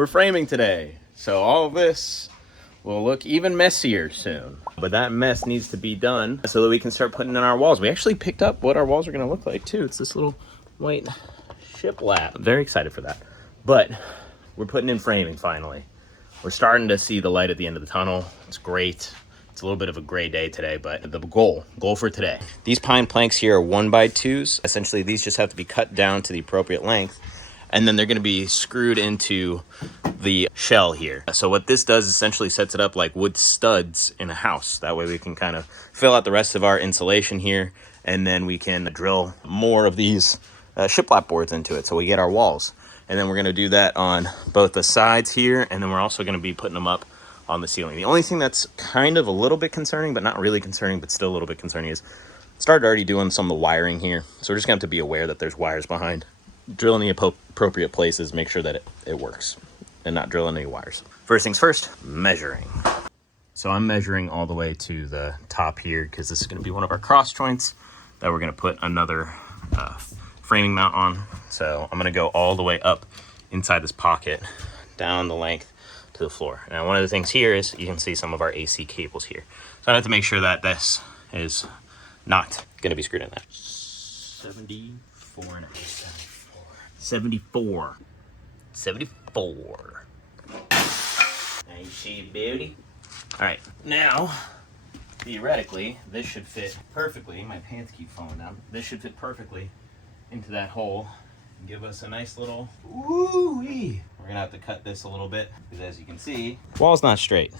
we're framing today. So all of this will look even messier soon. But that mess needs to be done so that we can start putting in our walls. We actually picked up what our walls are gonna look like too. It's this little white shiplap. I'm very excited for that. But we're putting in framing finally. We're starting to see the light at the end of the tunnel. It's great. It's a little bit of a gray day today, but the goal for today. These pine planks here are 1x2s. Essentially, these just have to be cut down to the appropriate length, and then they're gonna be screwed into the shell here. So what this does essentially sets it up like wood studs in a house. That way we can kind of fill out the rest of our insulation here, and then we can drill more of these shiplap boards into it so we get our walls. And then we're gonna do that on both the sides here, and then we're also gonna be putting them up on the ceiling. The only thing that's kind of a little bit concerning, but not really concerning, but still a little bit concerning, is started already doing some of the wiring here. So we're just gonna have to be aware that there's wires behind. Drill in the appropriate places, make sure that it works, and not drill in any wires. First things first, measuring. So I'm measuring all the way to the top here because this is gonna be one of our cross joints that we're gonna put another framing mount on. So I'm gonna go all the way up inside this pocket, down the length to the floor. Now, one of the things here is you can see some of our AC cables here. So I have to make sure that this is not gonna be screwed in there. 74 and a half. 74. 74. Now you see, beauty. All right, now, theoretically, this should fit perfectly. My pants keep falling down. This should fit perfectly into that hole and give us a nice little ooh-wee. We're gonna have to cut this a little bit because, as you can see, wall's not straight.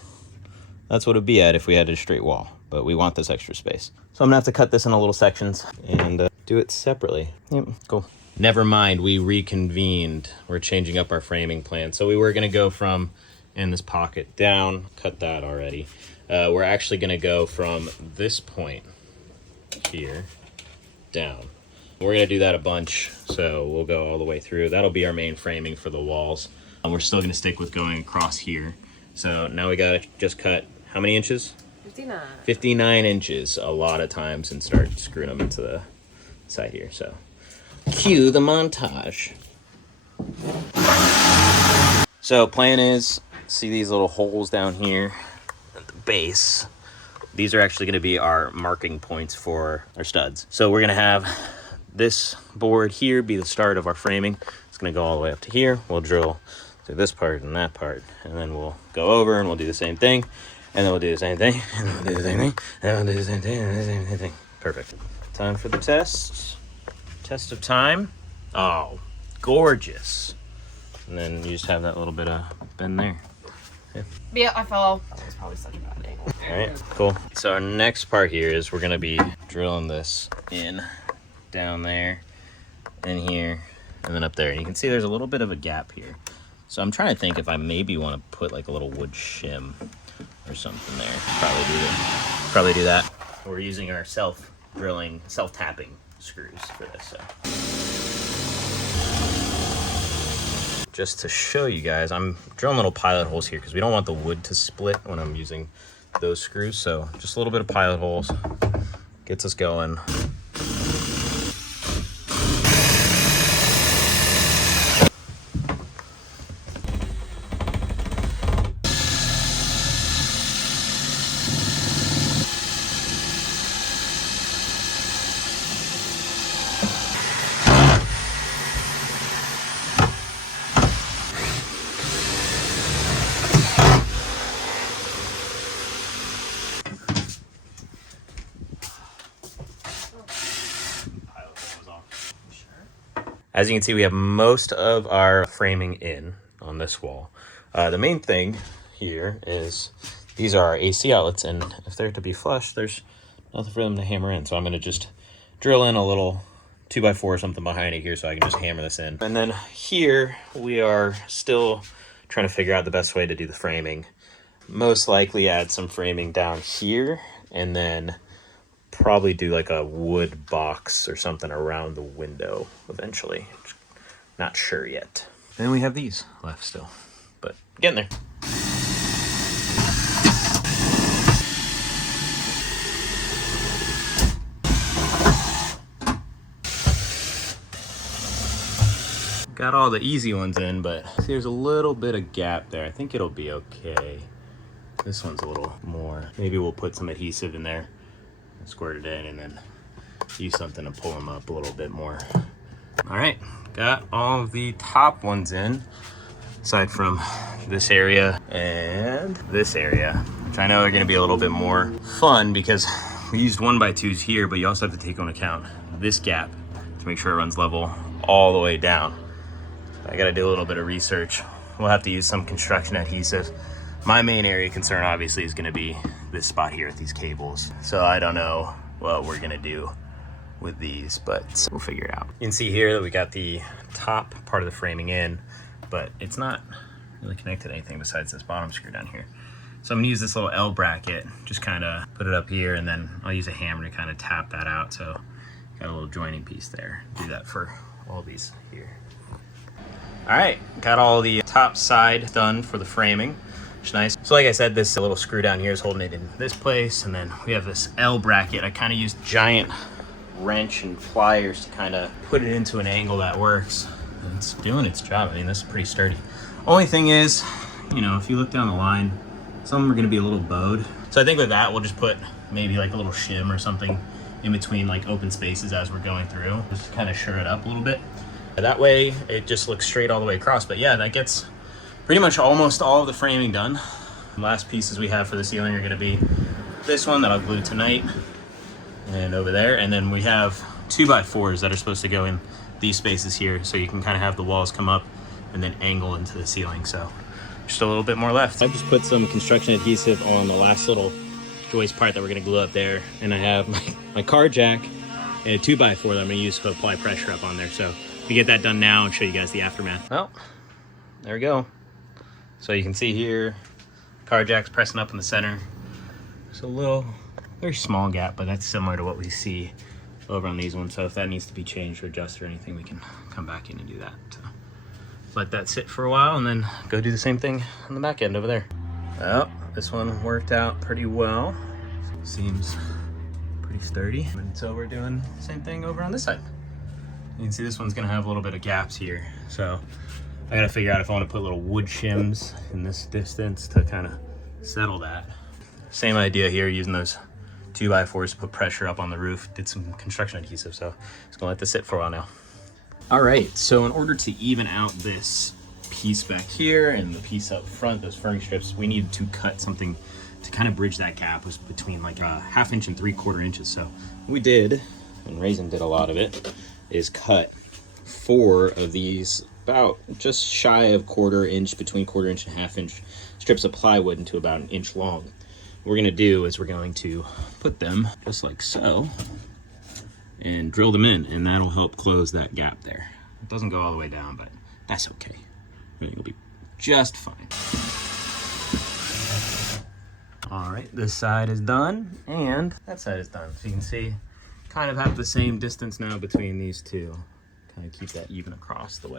That's what it'd be at if we had a straight wall, but we want this extra space. So I'm gonna have to cut this into little sections and do it separately. Yep, cool. Never mind, we reconvened. We're changing up our framing plan. So we were gonna go from in this pocket down, cut that already. We're actually gonna go from this point here down. We're gonna do that a bunch, so we'll go all the way through. That'll be our main framing for the walls. We're still gonna stick with going across here. So now we gotta just cut, how many inches? 59. 59 inches a lot of times and start screwing them into the side here. So cue the montage. So plan is, see these little holes down here at the base? These are actually gonna be our marking points for our studs. So we're gonna have this board here be the start of our framing. It's gonna go all the way up to here. We'll drill through this part and that part, and then we'll go over and we'll do the same thing, and then we'll do the same thing, and then we'll do the same thing, and then we'll do the same thing, and the same thing. Perfect. Time for the test. Test of time. Oh, gorgeous. And then you just have that little bit of bend there. Yeah, I fell. That was probably such a bad angle. All right, cool. So our next part here is we're gonna be drilling this in down there, in here, and then up there. And you can see there's a little bit of a gap here. So I'm trying to think if I maybe want to put like a little wood shim or something there. Probably do that. We're using our self-drilling, self-tapping screws for this. So just to show you guys, I'm drilling little pilot holes here because we don't want the wood to split when I'm using those screws. So just a little bit of pilot holes gets us going. As you can see, we have most of our framing in on this wall. The main thing here is these are our AC outlets, and if they're to be flush, there's nothing for them to hammer in. So I'm gonna just drill in a little 2x4 or something behind it here so I can just hammer this in. And then here we are still trying to figure out the best way to do the framing. Most likely add some framing down here, and then probably do like a wood box or something around the window eventually. Not sure yet. And then we have these left still, but getting there. got all the easy ones in, but see, there's a little bit of gap there. I think it'll be okay. This one's a little more. Maybe we'll put some adhesive in there, squirt it in, and then use something to pull them up a little bit more. All right, got all of the top ones in, aside from this area and this area, which I know are gonna be a little bit more fun because we used 1x2s here, but you also have to take into account this gap to make sure it runs level all the way down. I gotta do a little bit of research. We'll have to use some construction adhesive. My main area of concern obviously is gonna be this spot here with these cables. So I don't know what we're gonna do with these, but we'll figure it out. You can see here that we got the top part of the framing in, but it's not really connected to anything besides this bottom screw down here. So I'm gonna use this little L bracket, just kind of put it up here, and then I'll use a hammer to kind of tap that out. So got a little joining piece there. Do that for all these here. All right, got all the top side done for the framing, which is nice. So like I said, this little screw down here is holding it in this place, and then we have this L bracket. I kind of used giant wrench and pliers to kind of put it into an angle that works. And it's doing its job. I mean, this is pretty sturdy. Only thing is, you know, if you look down the line, some of them are going to be a little bowed. So I think with that, we'll just put maybe like a little shim or something in between like open spaces as we're going through. Just kind of sure it up a little bit. That way it just looks straight all the way across. But yeah, that gets pretty much almost all of the framing done. The last pieces we have for the ceiling are going to be this one that I'll glue tonight, and over there, and then we have 2x4s that are supposed to go in these spaces here, so you can kind of have the walls come up and then angle into the ceiling. So just a little bit more left. I just put some construction adhesive on the last little joist part that we're gonna glue up there, and I have my car jack and a 2x4 that I'm gonna use to apply pressure up on there. So we get that done now and show you guys the aftermath. Well, there we go. So you can see here, car jack's pressing up in the center. There's a little, very small gap, but that's similar to what we see over on these ones. So if that needs to be changed or adjusted or anything, we can come back in and do that. So let that sit for a while and then go do the same thing on the back end over there. Well, this one worked out pretty well. Seems pretty sturdy. And so we're doing the same thing over on this side. You can see this one's gonna have a little bit of gaps here. So I gotta figure out if I wanna put little wood shims in this distance to kind of settle that. Same idea here, using those 2x4s to put pressure up on the roof. Did some construction adhesive, so just gonna let this sit for a while now. All right, so in order to even out this piece back here and the piece up front, those furring strips, we needed to cut something to kind of bridge that gap. It was between like a 1/2 inch and 3/4 inches. So what we did, and Raisin did a lot of it, is cut 4 of these about just shy of 1/4 inch, between 1/4 inch and 1/2 inch strips of plywood into about 1 inch long. What we're gonna do is we're going to put them just like so and drill them in, and that'll help close that gap there. It doesn't go all the way down, but that's okay. I think it'll be just fine. All right, this side is done and that side is done. So you can see, kind of have the same distance now between these two. Kind of keep that even across the way.